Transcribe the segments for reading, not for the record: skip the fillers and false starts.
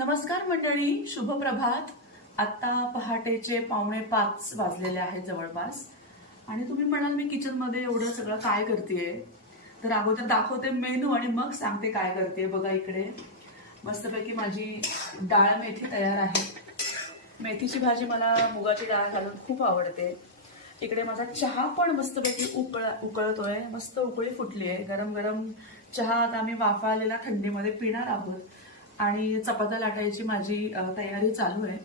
नमस्कार मंडळी, शुभ प्रभात. आता पहाटेचे 4:45 वाजलेले आहेत जवळपास. आणि तुम्ही म्हणाल मी किचन मध्ये एवढं सगळं काय करतेय, तर अगोदर दाखवते मेनू आणि मग सांगते काय करते. बघा इकडे मस्तपैकी माझी डाळ मेथी तयार आहे. मेथीची भाजी मला मुगाची डाळ घालून खूप आवडते. इकडे माझा चहा पण मस्तपैकी उकळतोय, मस्त उकळी फुटली आहे. गरम गरम चहा आता आम्ही वाफाळलेला थंडीमध्ये पिणार आहोत. आणि चपात्या लाटायची माझी तयारी चालू आहे.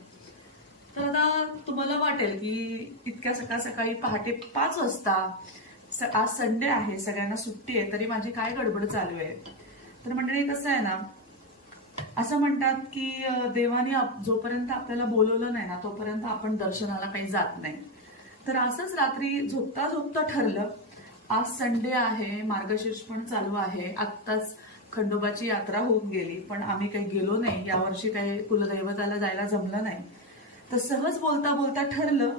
तर आता तुम्हाला वाटेल की इतक्या सकाळ सकाळी पहाटे 5 वाजता, आज संडे आहे, सगळ्यांना सुट्टी आहे, तरी माझी काय गडबड चालू आहे. तर मंडळी कसं आहे ना, असं म्हणतात की देवाने जोपर्यंत आपल्याला बोलवलं नाही ना तोपर्यंत आपण दर्शनाला काही जात नाही. तर असंच रात्री झोपता झोपता ठरलं, आज संडे आहे, मार्गशीर्ष पण चालू आहे. आत्ताच खंडोबाची यात्रा होऊन गेली, पण आम्ही काही गेलो नाही. यावर्षी काही कुलदैवताला जायला जमलं नाही. तर सहज बोलता बोलता ठरलं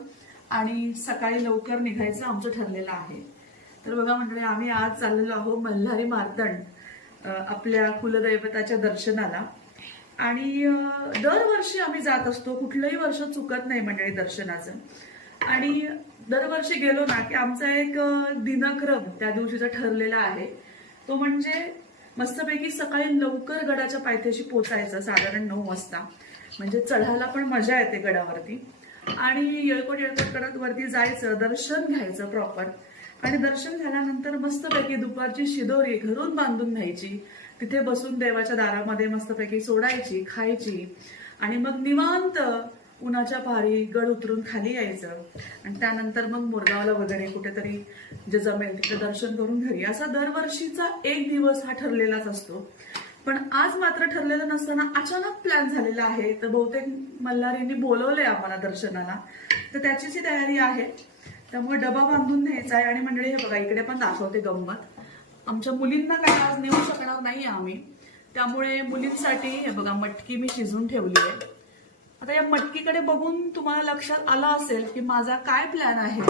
आणि सकाळी लवकर निघायचं आमचं ठरलेलं आहे. तर बघा मंडळी, आम्ही आज चाललेलो आहोत मल्हारी मार्तंड आपल्या कुलदैवताच्या दर्शनाला. आणि दरवर्षी आम्ही जात असतो, कुठलंही वर्ष चुकत नाही मंडळी दर्शनाचं. आणि दरवर्षी गेलो ना की आमचा एक दिनक्रम त्या दिवशीचा ठरलेला आहे. तो म्हणजे मस्तपैकी सकाळी लवकर गडाच्या पायथ्याशी पोचायचं, साधारण 9 वाजता. म्हणजे चढायला पण मजा येते गडावरती. आणि येळकोट करत वरती जायचं, दर्शन घ्यायचं प्रॉपर. आणि दर्शन झाल्यानंतर मस्तपैकी दुपारची शिदोरी घरून बांधून घ्यायची, तिथे बसून देवाच्या दारामध्ये मस्तपैकी सोडायची, खायची. आणि मग निवांत उन्हाच्या पारी गड उतरून खाली यायचं. आणि त्यानंतर मग मोरगावला वगैरे कुठेतरी जे जमेल तिथे दर्शन करून घरी. असा दरवर्षीचा एक दिवस हा ठरलेलाच असतो. पण आज मात्र ठरलेलं नसताना अचानक प्लॅन झालेला आहे. तर बहुतेक मल्हारींनी बोलवलंय आम्हाला दर्शनाला, तर त्याचीच तयारी आहे. त्यामुळे डबा बांधून न्यायचा आहे. आणि मंडळी हे बघा, इकडे पण दाखवते गंमत. आमच्या मुलींना काय आज नेऊ शकणार नाही आम्ही, त्यामुळे मुलींसाठी हे बघा मटकी मी शिजवून ठेवली आहे. आता या मटकीकडे बघून तुम्हाला लक्षात आलं असेल की माझा काय प्लॅन आहे.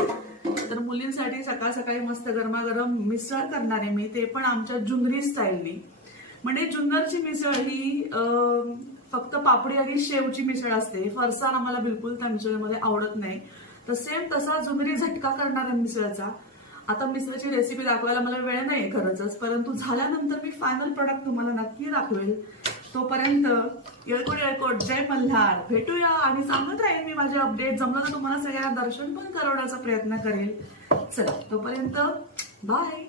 तर मुलींसाठी सकाळ सकाळी मस्त गरमागरम मिसळ करणार आहे मी, ते पण आमच्या जुन्नरी स्टाईलनी. म्हणजे जुन्नरची मिसळ ही फक्त पापडी आणि शेवची मिसळ असते. फरसाण आम्हाला बिलकुल त्या मिसळमध्ये आवडत नाही. तर सेम तसा जुन्नरी झटका करणार आहे मिसळचा. आता मिसळची रेसिपी दाखवायला मला वेळ नाही खरंच, परंतु झाल्यानंतर मी फायनल प्रोडक्ट तुम्हाला नक्की दाखवेल. तोपर्यंत येळकोट जय मल्हार, भेटूया. आणि सांगत राहील मी माझे अपडेट. जमलं तर तुम्हाला सगळ्यांना दर्शन पण करवण्याचा प्रयत्न करेल. चला तोपर्यंत बाय.